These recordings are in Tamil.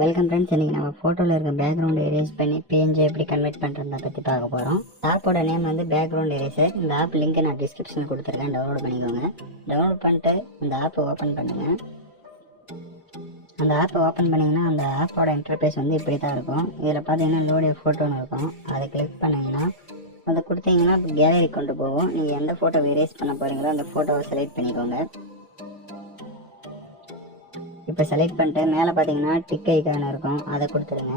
Welcome friends. இன்றைக்கி நம்ம ஃபோட்டோவில் இருக்க பேக்ரவுண்ட் எரேஸ் பண்ணி பிஎன்ஜி எப்படி கன்வெர்ட் பண்ணுறதை பற்றி பார்க்க போகிறோம். ஆப்போட நேம் வந்து பேக்ரவுண்ட் எரேசர். இந்த ஆப் லிங்க்கை நான் டிஸ்கிரிப்ஷனில் கொடுத்துருக்கேன், டவுன்லோட் பண்ணிக்கோங்க. டவுன்லோட் பண்ணிட்டு இந்த ஆப்பை ஓப்பன் பண்ணுங்கள். அந்த ஆப்பை ஓப்பன் பண்ணிங்கன்னா அந்த ஆப்போட இன்டர்ஃபேஸ் வந்து இப்படி தான் இருக்கும். இதில் பார்த்தீங்கன்னா லோடிய ஃபோட்டோன்னு இருக்கும். அதை கிளிக் பண்ணிங்கன்னா அதை கொடுத்தீங்கன்னா கேலரி கொண்டு போகும். நீங்கள் எந்த ஃபோட்டோவை எரேஸ் பண்ண போகிறீங்களோ அந்த ஃபோட்டோவை செலக்ட் பண்ணிக்கோங்க. இப்போ செலக்ட் பண்ணிட்டு மேலே பார்த்தீங்கன்னா டிக் ஐக்கான் இருக்கும், அதை கொடுத்துருங்க.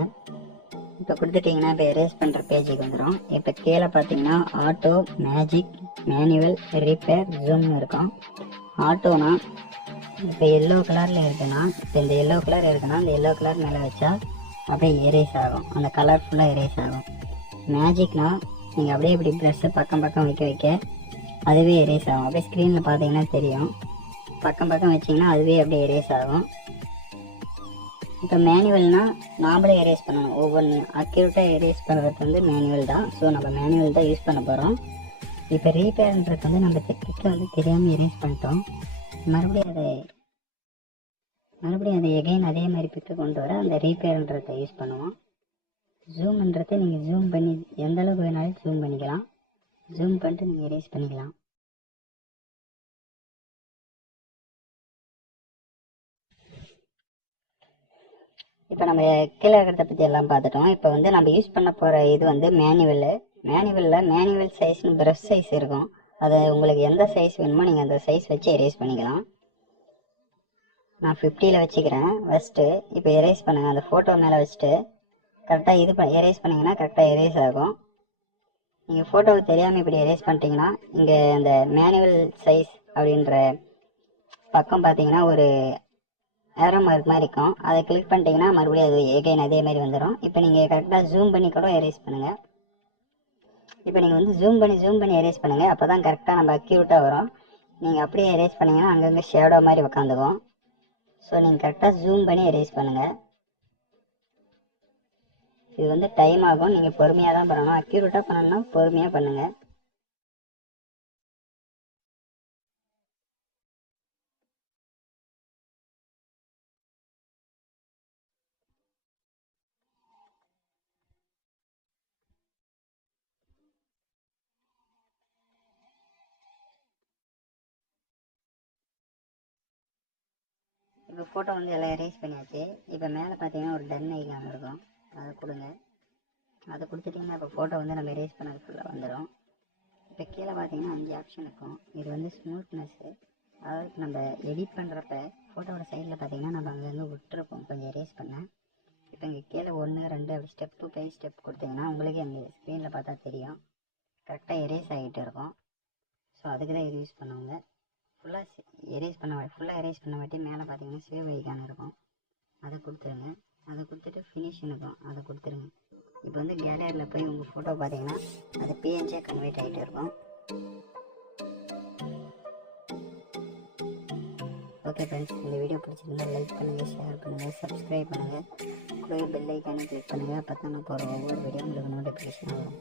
இப்போ கொடுத்துட்டிங்கன்னா இப்போ எரேஸ் பண்ணுற பேஜுக்கு வந்துடும். இப்போ கீழே பார்த்தீங்கன்னா ஆட்டோ, மேஜிக், மேனுவல், ரிப்பேர், ஜூம்னு இருக்கும். ஆட்டோனா இப்போ எல்லோ கலரில் இருக்குன்னா, இப்போ இந்த எல்லோ கலர் இருக்குன்னா இந்த எல்லோ கலர் மேலே வச்சா அப்படியே எரேஸ் ஆகும், அந்த கலர் ஃபுல்லாக எரேஸ் ஆகும். மேஜிக்னா நீங்கள் அப்படியே இப்படி ப்ரெஷ்ஷை பக்கம் பக்கம் வைக்க வைக்க அதுவே எரேஸ் ஆகும். அப்படியே ஸ்க்ரீனில் பார்த்தீங்கன்னா தெரியும், பக்கம் பக்கம் வச்சிங்கன்னா அதுவே அப்படியே எரேஸ் ஆகும். இப்போ மேனுவல்னா நாமளே எரேஸ் பண்ணணும். ஒவ்வொன்று அக்யூரேட்டாக எரேஸ் பண்ணுறது வந்து மேனுவல் தான். ஸோ நம்ம மேனுவல் தான் யூஸ் பண்ண போகிறோம். இப்போ ரீபேர்ன்றது வந்து நம்ம திக்கில் வந்து தெரியாமல் எரேஸ் பண்ணிட்டோம். மறுபடியும் அதை எகைன் அதே மாதிரி பிக்கு கொண்டு வர அந்த ரீபேர்ன்றதை யூஸ் பண்ணுவோம். ஜூம்ன்றதை நீங்கள் ஜூம் பண்ணி எந்த அளவுக்கு வேணாலும் ஜூம் பண்ணிக்கலாம். ஜூம் பண்ணிட்டு நீங்கள் எரேஸ் பண்ணிக்கலாம். இப்போ நம்ம கீழே இருக்கிறத பற்றி எல்லாம் பார்த்துட்டோம். இப்போ வந்து நம்ம யூஸ் பண்ண போகிற இது வந்து மேனுவல் சைஸ்னு ப்ரஷ் சைஸ் இருக்கும். அதை உங்களுக்கு எந்த சைஸ் வேணுமோ நீங்கள் அந்த சைஸ் வச்சு எரேஸ் பண்ணிக்கலாம். நான் 50ல் வச்சுக்கிறேன் ஃபஸ்ட்டு. இப்போ எரேஸ் பண்ணுங்கள். அந்த ஃபோட்டோ மேலே வச்சுட்டு கரெக்டாக எரேஸ் பண்ணிங்கன்னா கரெக்டாக எரேஸ் ஆகும். நீங்கள் ஃபோட்டோவுக்கு தெரியாமல் இப்படி எரேஸ் பண்ணிட்டீங்கன்னா இங்கே அந்த மேனுவல் சைஸ் அப்படின்ற பக்கம் பார்த்தீங்கன்னா ஒரு ஏரோ மார்க் மாதிரி இருக்கும். அதை கிளிக் பண்ணிட்டீங்கன்னா மறுபடியும் அது எகைன் அதே மாதிரி வந்துடும். இப்போ நீங்கள் கரெக்டாக ஜூம் பண்ணி கூட எரேஸ் பண்ணுங்கள். இப்போ நீங்கள் வந்து ஜூம் பண்ணி எரேஸ் பண்ணுங்கள். அப்போ தான் கரெக்டாக நம்ம அக்யூரேட்டாக வரும். நீங்கள் அப்படியே எரேஸ் பண்ணிங்கன்னா அங்கங்கே ஷேடோ மாதிரி உட்காந்துக்கும். ஸோ நீங்கள் கரெக்டாக ஜூம் பண்ணி எரேஸ் பண்ணுங்கள். இது வந்து டைம் ஆகும், நீங்கள் பொறுமையாக தான் பண்ணணும். அக்யூரேட்டாக பண்ணணும்னா பொறுமையாக பண்ணுங்கள். இப்போ ஃபோட்டோ வந்து எல்லாம் எரேஸ் பண்ணியாச்சு. இப்போ மேலே பார்த்தீங்கன்னா ஒரு டன் ஐக்கான் இருக்கும், அதை கொடுங்க. அதை கொடுத்துட்டிங்கன்னா இப்போ ஃபோட்டோ வந்து நம்ம எரேஸ் பண்ணது ஃபுல்லாக வந்துடும். இப்போ கீழே பார்த்தீங்கன்னா 5 ஆப்ஷன் இருக்கும். இது வந்து ஸ்மூத்னஸ்ஸு, அதாவது நம்ம எடிட் பண்ணுறப்ப ஃபோட்டோவோட சைடில் பார்த்தீங்கன்னா நம்ம அங்கங்கே விட்டுருப்போம் கொஞ்சம் எரேஸ் பண்ண. இப்போ இங்கே கீழே 1, 2 அப்படி ஸ்டெப்பு பை ஸ்டெப் கொடுத்தீங்கன்னா உங்களுக்கு அந்த ஸ்க்ரீனில் பார்த்தா தெரியும், கரெக்டாக எரேஸ் ஆகிட்டு இருக்கும். ஸோ அதுக்கு தான் இது யூஸ் பண்ணுவாங்க. ஃபுல்லாக எரேஸ் பண்ண வாட்டி மேலே பார்த்தீங்கன்னா சேவ் ஐக்கான் இருக்கும், அதை கொடுத்துருங்க. அதை கொடுத்துட்டு ஃபினிஷிங் இருக்கும், அதை கொடுத்துருங்க. இப்போ வந்து கேலரியில் போய் உங்கள் ஃபோட்டோ பார்த்தீங்கன்னா அது பிஎன்ஜியாக கன்வெர்ட் ஆகிட்டு இருக்கும். ஓகே ஃப்ரெண்ட்ஸ், இந்த வீடியோ பிடிச்சிருந்தா லைக் பண்ணுங்கள், ஷேர் பண்ணுங்கள், சப்ஸ்கிரைப் பண்ணுங்கள். கூட பெல் ஐக்கானை கிளிக் பண்ணுங்கள். அப்போ தான் நான் போகிற ஒவ்வொரு வீடியோ உங்களுக்கு நோட்டிஃபிகேஷன் ஆகும்.